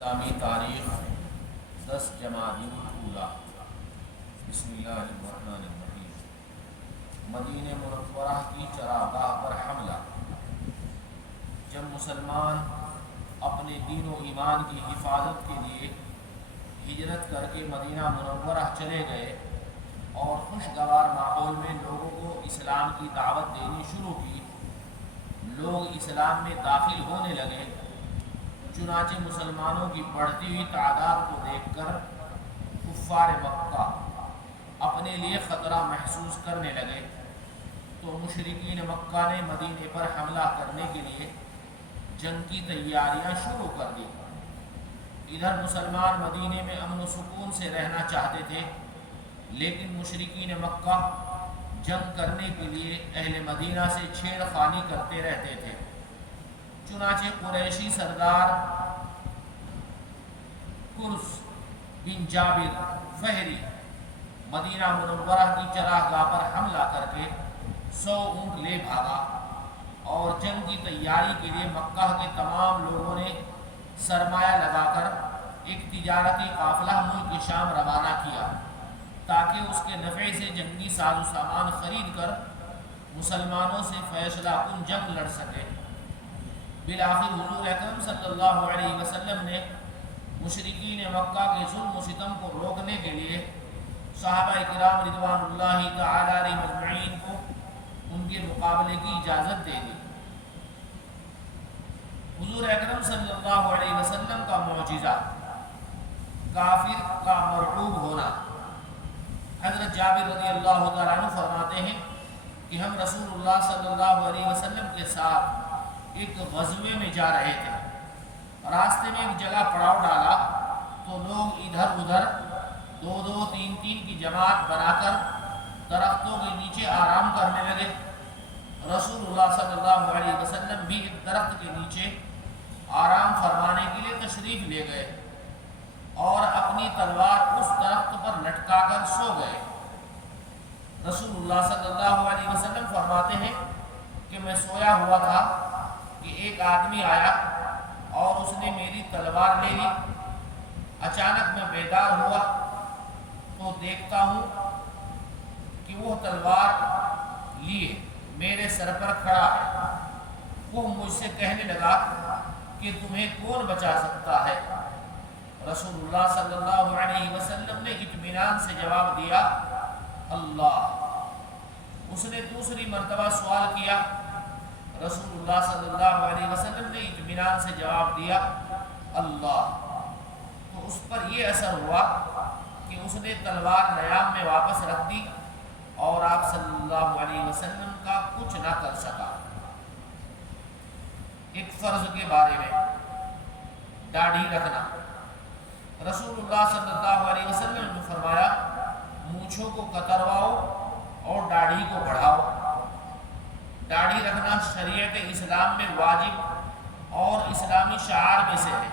اسلامی تاریخ 10 جمادی الاولیٰ۔ بسم اللہ الرحمن الرحیم۔ مدینہ منورہ کی چراگاہ پر حملہ۔ جب مسلمان اپنے دین و ایمان کی حفاظت کے لیے ہجرت کر کے مدینہ منورہ چلے گئے اور خوشگوار ماحول میں لوگوں کو اسلام کی دعوت دینی شروع کی، لوگ اسلام میں داخل ہونے لگے۔ چنانچہ مسلمانوں کی بڑھتی ہوئی تعداد کو دیکھ کر کفار مکہ اپنے لیے خطرہ محسوس کرنے لگے، تو مشرکین مکہ نے مدینے پر حملہ کرنے کے لیے جنگ کی تیاریاں شروع کر دی۔ ادھر مسلمان مدینے میں امن و سکون سے رہنا چاہتے تھے، لیکن مشرکین مکہ جنگ کرنے کے لیے اہل مدینہ سے چھیڑ خانی کرتے رہتے تھے۔ چنانچہ قریشی سردار قرظ بن جابر فہری مدینہ منورہ کی چراگاہ پر حملہ کر کے 100 اونٹ لے بھاگا اور جنگ کی تیاری کے لیے مکہ کے تمام لوگوں نے سرمایہ لگا کر ایک تجارتی قافلہ ملک شام روانہ کیا تاکہ اس کے نفع سے جنگی ساز و سامان خرید کر مسلمانوں سے فیصلہ کن جنگ لڑ سکے۔ بالآخر حضور اکرم صلی اللہ علیہ وسلم نے مشرکین مکہ کے ظلم و ستم کو روکنے کے لیے صحابہ کرام رضوان اللہ تعالی علیہ مجمعین کو ان کے مقابلے کی اجازت دے دی۔ حضور اکرم صلی اللہ علیہ وسلم کا معجزہ، کافر کا مرعوب ہونا۔ حضرت جابر رضی اللہ تعالیٰ عنہ فرماتے ہیں کہ ہم رسول اللہ صلی اللہ علیہ وسلم کے ساتھ ایک غزوے میں جا رہے تھے۔ راستے میں ایک جگہ پڑاؤ ڈالا تو لوگ ادھر ادھر 2-2 3-3 کی جماعت بنا کر درختوں کے نیچے آرام کرنے لگے۔ رسول اللہ صلی اللہ علیہ وسلم بھی ایک درخت کے نیچے آرام فرمانے کے لیے تشریف لے گئے اور اپنی تلوار اس درخت پر لٹکا کر سو گئے۔ رسول اللہ صلی اللہ علیہ وسلم فرماتے ہیں کہ میں سویا ہوا تھا کہ ایک آدمی آیا اور اس نے میری تلوار لے لی۔ اچانک میں بیدار ہوا تو دیکھتا ہوں کہ وہ تلوار لیے میرے سر پر کھڑا ہے۔ وہ مجھ سے کہنے لگا کہ تمہیں کون بچا سکتا ہے؟ رسول اللہ صلی اللہ علیہ وسلم نے اطمینان سے جواب دیا، اللہ۔ اس نے دوسری مرتبہ سوال کیا۔ رسول اللہ صلی اللہ علیہ وسلم نے اطمینان سے جواب دیا، اللہ۔ تو اس پر یہ اثر ہوا کہ اس نے تلوار نیام میں واپس رکھ دی اور آپ صلی اللہ علیہ وسلم کا کچھ نہ کر سکا۔ ایک فرض کے بارے میں، داڑھی رکھنا۔ رسول اللہ صلی اللہ علیہ وسلم نے فرمایا، مونچھوں کو کترواؤ اور داڑھی کو بڑھاؤ۔ داڑھی رکھنا شریعت اسلام میں واجب اور اسلامی شعار میں سے ہے،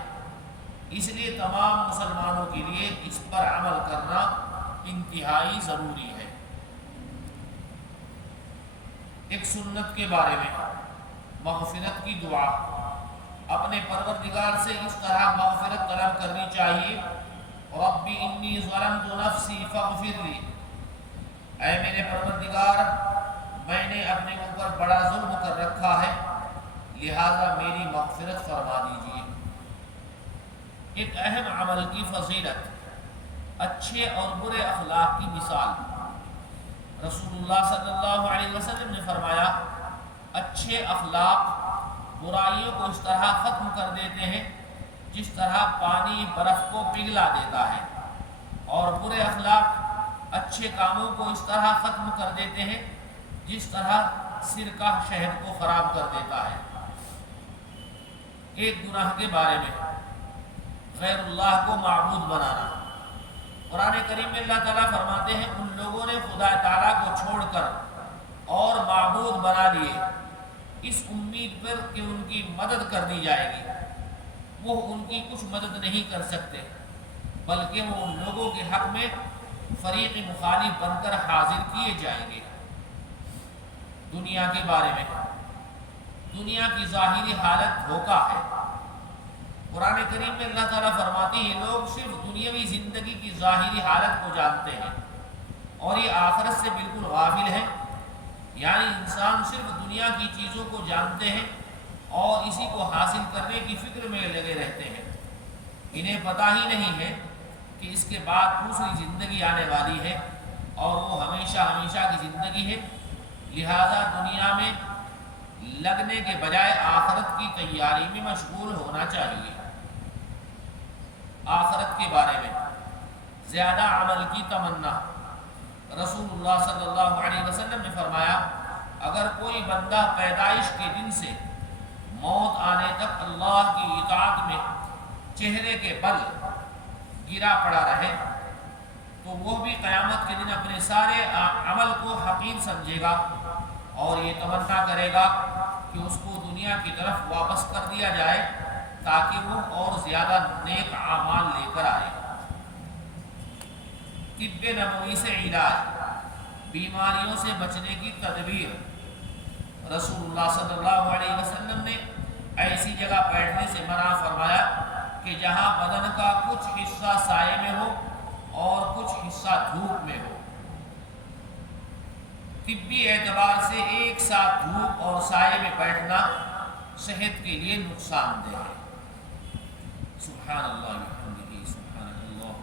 اس لیے تمام مسلمانوں کے لیے اس پر عمل کرنا انتہائی ضروری ہے۔ ایک سنت کے بارے میں، مغفرت کی دعا۔ اپنے پروردگار سے اس طرح مغفرت طلب کرنی چاہیے، ربی انی ظلمت نفسی فاغفر لی، اے میرے پروردگار میں نے اپنے اوپر بڑا ظلم کر رکھا ہے، لہذا میری مغفرت فرما دیجیے۔ ایک اہم عمل کی فضیلت، اچھے اور برے اخلاق کی مثال۔ رسول اللہ صلی اللہ علیہ وسلم نے فرمایا، اچھے اخلاق برائیوں کو اس طرح ختم کر دیتے ہیں جس طرح پانی برف کو پگھلا دیتا ہے، اور برے اخلاق اچھے کاموں کو اس طرح ختم کر دیتے ہیں جس طرح سرکہ شہد کو خراب کر دیتا ہے۔ ایک گناہ کے بارے میں، غیر اللہ کو معبود بنانا۔ قرآن کریم میں اللہ تعالیٰ فرماتے ہیں، ان لوگوں نے خدا تعالیٰ کو چھوڑ کر اور معبود بنا لیے اس امید پر کہ ان کی مدد کر دی جائے گی۔ وہ ان کی کچھ مدد نہیں کر سکتے، بلکہ وہ ان لوگوں کے حق میں فریق مخالف بن کر حاضر کیے جائیں گے۔ دنیا کے بارے میں، دنیا کی ظاہری حالت دھوکہ ہے، قرآن کریم میں اللہ تعالیٰ فرماتے ہیں لوگ صرف دنیاوی زندگی کی ظاہری حالت کو جانتے ہیں اور یہ آخرت سے بالکل غافل ہے، یعنی انسان صرف دنیا کی چیزوں کو جانتے ہیں اور اسی کو حاصل کرنے کی فکر میں لگے رہتے ہیں، انہیں پتہ ہی نہیں ہے کہ اس کے بعد دوسری زندگی آنے والی ہے اور وہ ہمیشہ ہمیشہ کی زندگی ہے، لہذا دنیا میں لگنے کے بجائے آخرت کی تیاری میں مشغول ہونا چاہیے۔ آخرت کے بارے میں زیادہ عمل کی تمنا، رسول اللہ صلی اللہ علیہ وسلم نے فرمایا اگر کوئی بندہ پیدائش کے دن سے موت آنے تک اللہ کی اطاعت میں چہرے کے بل گرا پڑا رہے تو وہ بھی قیامت کے دن اپنے سارے عمل کو حقیر سمجھے گا اور یہ تمنا کرے گا کہ اس کو دنیا کی طرف واپس کر دیا جائے تاکہ وہ اور زیادہ نیک اعمال لے کر آئے۔ طب نبوی سے علاج، بیماریوں سے بچنے کی تدبیر، رسول اللہ صلی اللہ علیہ وسلم نے ایسی جگہ بیٹھنے سے منع فرمایا کہ جہاں بدن کا کچھ حصہ سائے میں ہو اور کچھ حصہ دھوپ میں ہو۔ طبی اعتبار سے ایک ساتھ دھوپ اور سائے میں بیٹھنا صحت کے لیے نقصان دہ ہے۔ سبحان اللہ۔